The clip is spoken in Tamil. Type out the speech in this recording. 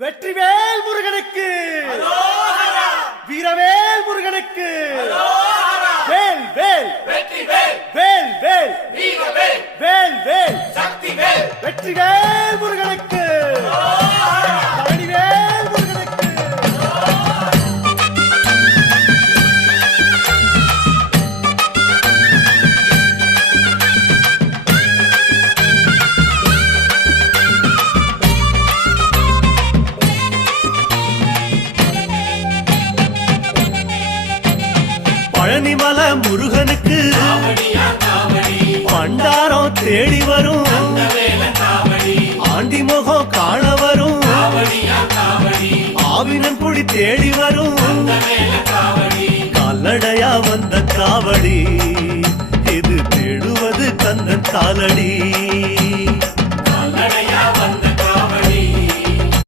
வெற்றிவேல் முருகனுக்கு, வீரவேல் முருகனுக்கு, வேல் வேல் வெற்றிவேல், வேல் வேல் வீரவேல், வேல் வேல் சக்திவேல், வெற்றிவேல் முருகனுக்கு, பழனிவேல் முருகனுக்கு. பழனிமலை முருகனுக்கு பண்டாரம் தேடி வரும், ஆண்டி முகம் காண வரும், ஆவினங்குடி தேடி வரும், கால்நடையா வந்த காவடி இது தேடுவது கந்தன் காலடி.